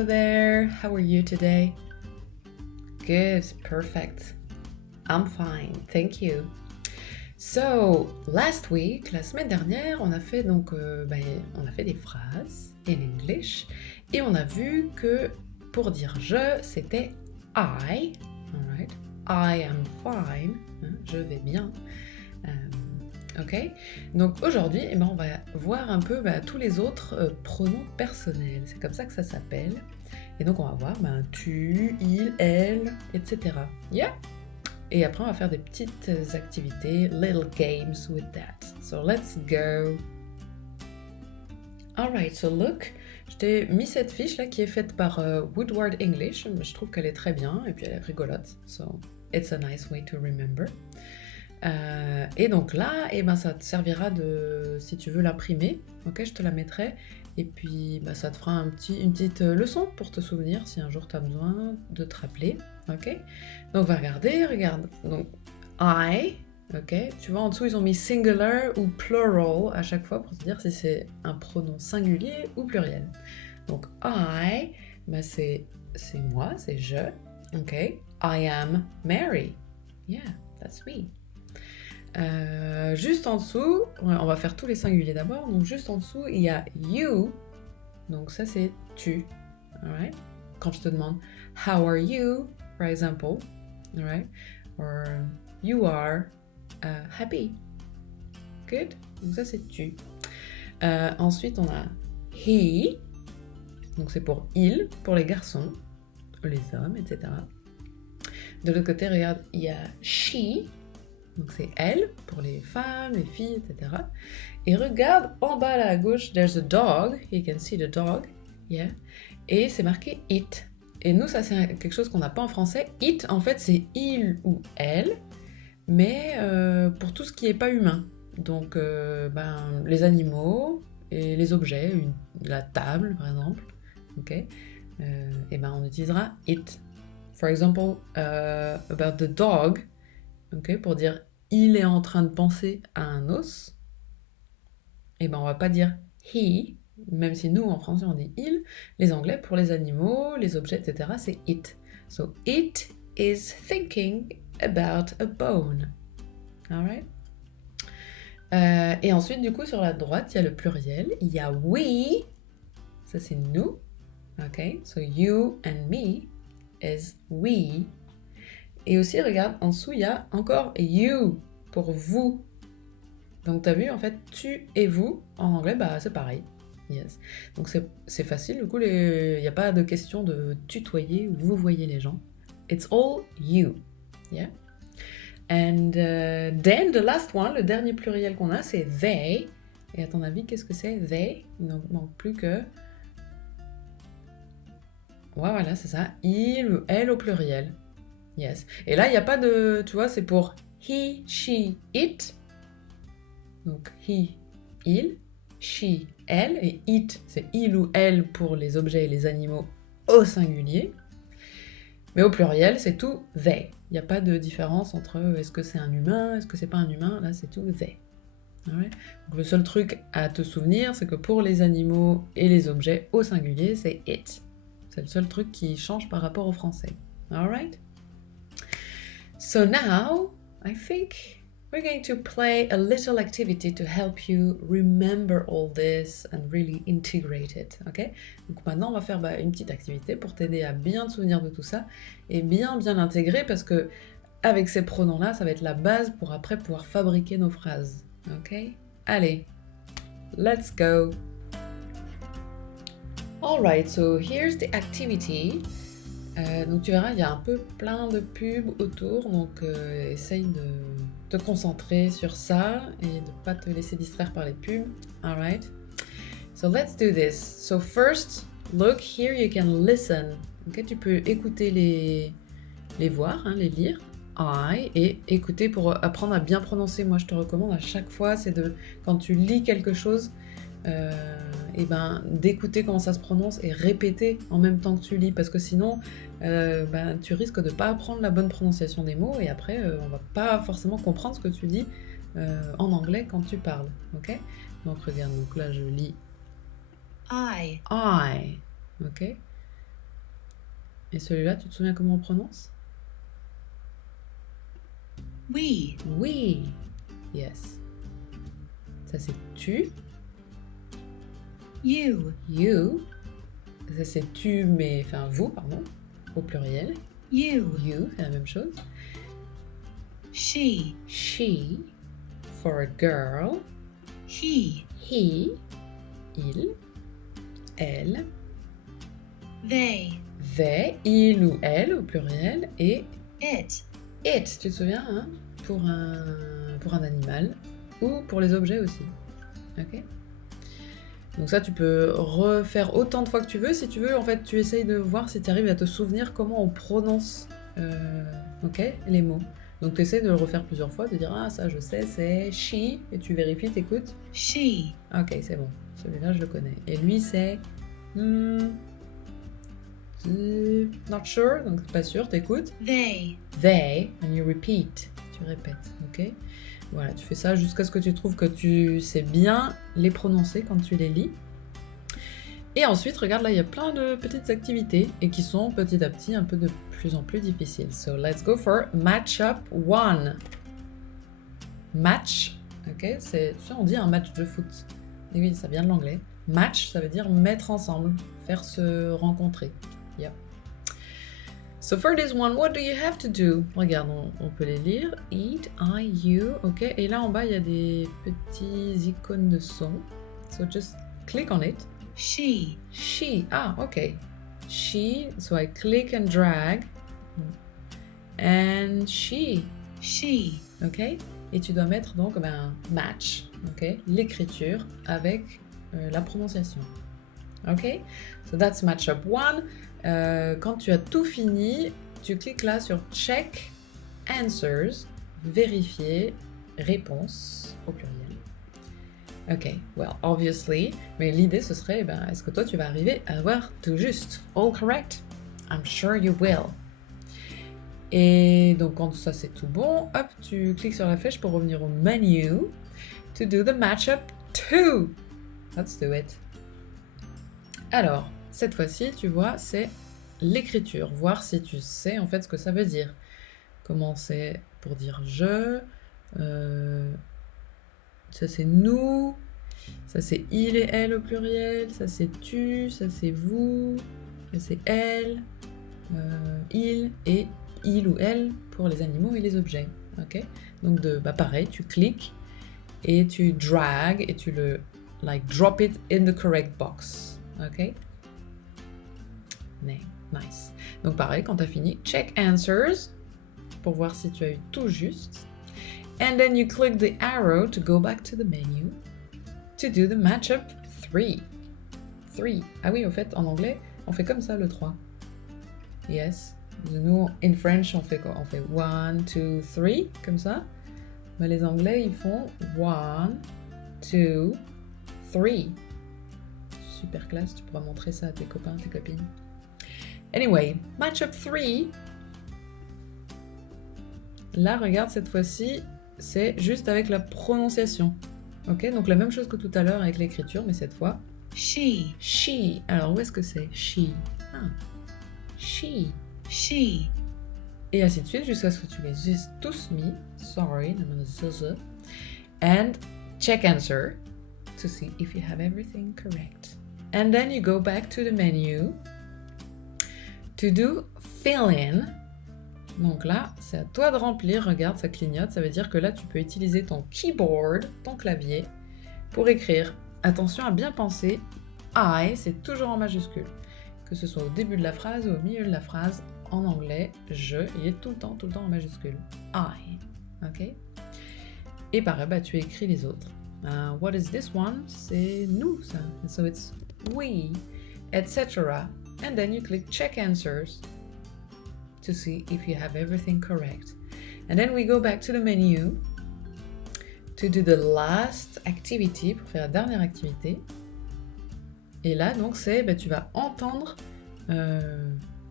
Hello there, how are you today? Good, perfect. I'm fine, thank you. So, last week, la semaine dernière, on a fait donc, on a fait des phrases in English et on a vu que pour dire je, c'était I, alright? I am fine, hein, je vais bien. Ok? Donc aujourd'hui, on va voir un peu tous les autres pronoms personnels. C'est comme ça que ça s'appelle. Et donc on va voir tu, il, elle, etc. Yeah? Et après on va faire des petites activités, little games with that. So let's go. Alright, so look, je t'ai mis cette fiche là qui est faite par Woodward English. Je trouve qu'elle est très bien et puis elle est rigolote. So it's a nice way to remember. Et donc là, ça te servira de, si tu veux l'imprimer, ok, je te la mettrai, et puis ça te fera une petite leçon pour te souvenir si un jour tu as besoin de te rappeler, ok. Donc va regarde, donc I, ok, tu vois en dessous ils ont mis singular ou plural à chaque fois pour te dire si c'est un pronom singulier ou pluriel. Donc I, c'est moi, c'est je, ok. I am Mary, yeah, that's me. Juste en dessous, on va faire tous les singuliers d'abord, donc juste en dessous il y a you, donc ça c'est tu, alright? Quand je te demande how are you, for example, alright? Or you are happy, good? Donc ça c'est tu. Ensuite on a he, donc c'est pour il, pour les garçons, les hommes, etc. De l'autre côté, regarde, il y a she, donc c'est elle, pour les femmes, les filles, etc. Et regarde en bas là à gauche, there's a dog, you can see the dog, yeah. Et c'est marqué it. Et nous, ça c'est quelque chose qu'on n'a pas en français. It, en fait, c'est il ou elle, mais pour tout ce qui n'est pas humain. Donc, les animaux et les objets, la table par exemple, ok. On utilisera it. For example, about the dog, ok, pour dire il est en train de penser à un os, on va pas dire he, même si nous en français on dit il, les anglais pour les animaux, les objets, etc. c'est it. So it is thinking about a bone. Alright? Et ensuite du coup sur la droite il y a le pluriel, il y a we, ça c'est nous, ok? So you and me is we. Et aussi, regarde, en dessous, il y a encore you, pour vous. Donc, t'as vu, en fait, tu et vous, en anglais, c'est pareil. Yes. Donc, c'est facile, du coup, il n'y a pas de question de tutoyer ou vous voyez les gens. It's all you. Yeah? And then, the last one, le dernier pluriel qu'on a, c'est they. Et à ton avis, qu'est-ce que c'est, they? Il ne manque plus que... Ouais, voilà, c'est ça. Il ou elle au pluriel. Yes. Et là, il n'y a pas de... Tu vois, c'est pour he, she, it. Donc, he, il. She, elle. Et it, c'est il ou elle pour les objets et les animaux au singulier. Mais au pluriel, c'est tout they. Il n'y a pas de différence entre est-ce que c'est un humain, est-ce que c'est pas un humain. Là, c'est tout they. Right? Donc, le seul truc à te souvenir, c'est que pour les animaux et les objets au singulier, c'est it. C'est le seul truc qui change par rapport au français. Alright? So now, I think we're going to play a little activity to help you remember all this and really integrate it, ok? Donc maintenant, on va faire une petite activité pour t'aider à bien te souvenir de tout ça et bien l'intégrer parce que avec ces pronoms-là, ça va être la base pour après pouvoir fabriquer nos phrases, ok? Allez, let's go! Alright, so here's the activity. Donc tu verras, il y a un peu plein de pubs autour, donc essaye de te concentrer sur ça et de ne pas te laisser distraire par les pubs. Alright? So let's do this. So first, look, here you can listen. Okay? Tu peux écouter les voir, les lire. I, et écouter pour apprendre à bien prononcer. Moi, je te recommande à chaque fois, c'est quand tu lis quelque chose, d'écouter comment ça se prononce et répéter en même temps que tu lis, parce que sinon tu risques de ne pas apprendre la bonne prononciation des mots et après on va pas forcément comprendre ce que tu dis en anglais quand tu parles, ok? Donc regarde, donc là je lis I, I, ok? Et celui-là, tu te souviens comment on prononce? We. We. Yes. Ça, c'est tu. You. You. Ça, c'est tu, mais... Enfin, vous, pardon. Au pluriel. You. You, c'est la même chose. She. She. For a girl. He. He. Il. Elle. They. They. Il ou elle, au pluriel. Et It. it, tu te souviens, hein, pour un animal ou pour les objets aussi. Ok. Donc ça, tu peux refaire autant de fois que tu veux. Si tu veux, en fait, tu essayes de voir si tu arrives à te souvenir comment on prononce les mots. Donc tu essaies de le refaire plusieurs fois, de dire « Ah, ça, je sais, c'est she », et tu vérifies, t'écoutes. She. Ok, c'est bon. Celui-là, je le connais. Et lui, c'est... not sure, donc pas sûr, t'écoutes. They. They, and you repeat. Tu répètes, ok? Voilà, tu fais ça jusqu'à ce que tu trouves que tu sais bien les prononcer quand tu les lis. Et ensuite, regarde, là, il y a plein de petites activités et qui sont petit à petit un peu de plus en plus difficiles. So, let's go for match-up 1. Match, ok? C'est, tu sais, on dit un match de foot. Et oui, ça vient de l'anglais. Match, ça veut dire mettre ensemble, faire se rencontrer. Yep. So for this one, what do you have to do? Regarde, on peut les lire. Eat, I, you, ok. Et là en bas, il y a des petits icônes de son. So just click on it. She. She, ah, ok. She, so I click and drag. And she. She. Ok. Et tu dois mettre donc match, ok, l'écriture avec la prononciation. Ok. So that's match-up 1. Quand tu as tout fini, tu cliques là sur Check Answers, vérifier réponse au pluriel. Ok, well, obviously, mais l'idée ce serait, est-ce que toi tu vas arriver à avoir tout juste? All correct? I'm sure you will. Et donc quand ça c'est tout bon, hop, tu cliques sur la flèche pour revenir au menu to do the match-up 2. Let's do it. Alors, cette fois-ci, tu vois, c'est l'écriture, voir si tu sais en fait ce que ça veut dire. Comment c'est pour dire je, ça c'est nous, ça c'est il et elle au pluriel, ça c'est tu, ça c'est vous, ça c'est elle, il et il ou elle pour les animaux et les objets. Ok. Donc pareil, tu cliques et tu drag et tu le drop it in the correct box. Ok. Nice. Donc pareil, quand tu as fini, check answers pour voir si tu as eu tout juste. And then you click the arrow to go back to the menu to do the matchup 3. 3. Ah oui, au fait, en anglais, on fait comme ça le 3. Yes. Nous, in French, on fait quoi? On fait 1, 2, 3, comme ça. Mais les Anglais, ils font 1, 2, 3. Super classe, tu pourras montrer ça à tes copains, tes copines. Anyway, match-up 3. Là, regarde, cette fois-ci, c'est juste avec la prononciation. Ok, donc la même chose que tout à l'heure avec l'écriture, mais cette fois... She. She. Alors, où est-ce que c'est? She. Ah. She. She. Et ainsi de suite, jusqu'à ce que tu les aies tous mis. Sorry, and check answer to see if you have everything correct. And then you go back to the menu to do fill in. Donc là, c'est à toi de remplir. Regarde, ça clignote. Ça veut dire que là, tu peux utiliser ton keyboard, ton clavier, pour écrire. Attention à bien penser. I, c'est toujours en majuscule. Que ce soit au début de la phrase ou au milieu de la phrase. En anglais, je, il est tout le temps en majuscule. I. Ok? Et pareil, tu écris les autres. What is this one? C'est nous, ça. And so it's we, etc. And then you click check answers to see if you have everything correct. And then we go back to the menu to do the last activity, pour faire la dernière activité. Et là, donc, c'est, tu vas entendre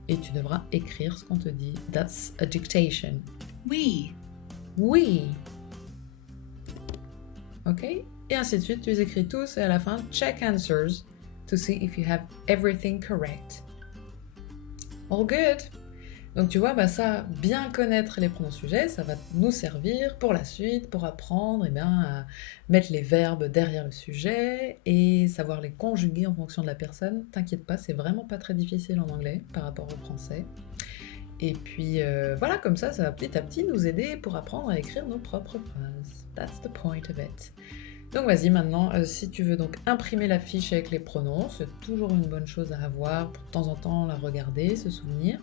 et tu devras écrire ce qu'on te dit. That's a dictation. We. We. Ok? Et ainsi de suite, tu les écris tous et à la fin, check answers to see if you have everything correct. All good. Donc tu vois, bah ça, bien connaître les pronoms sujets, ça va nous servir pour la suite, pour apprendre à mettre les verbes derrière le sujet et savoir les conjuguer en fonction de la personne. T'inquiète pas, c'est vraiment pas très difficile en anglais par rapport au français. Et puis voilà, comme ça va petit à petit nous aider pour apprendre à écrire nos propres phrases. That's the point of it. Donc vas-y maintenant, si tu veux donc imprimer la fiche avec les pronoms, c'est toujours une bonne chose à avoir, pour de temps en temps la regarder, se souvenir.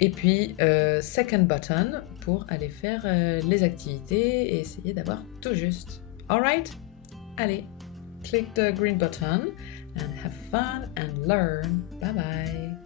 Et puis second button pour aller faire les activités et essayer d'avoir tout juste. Alright? Allez, click the green button and have fun and learn. Bye bye!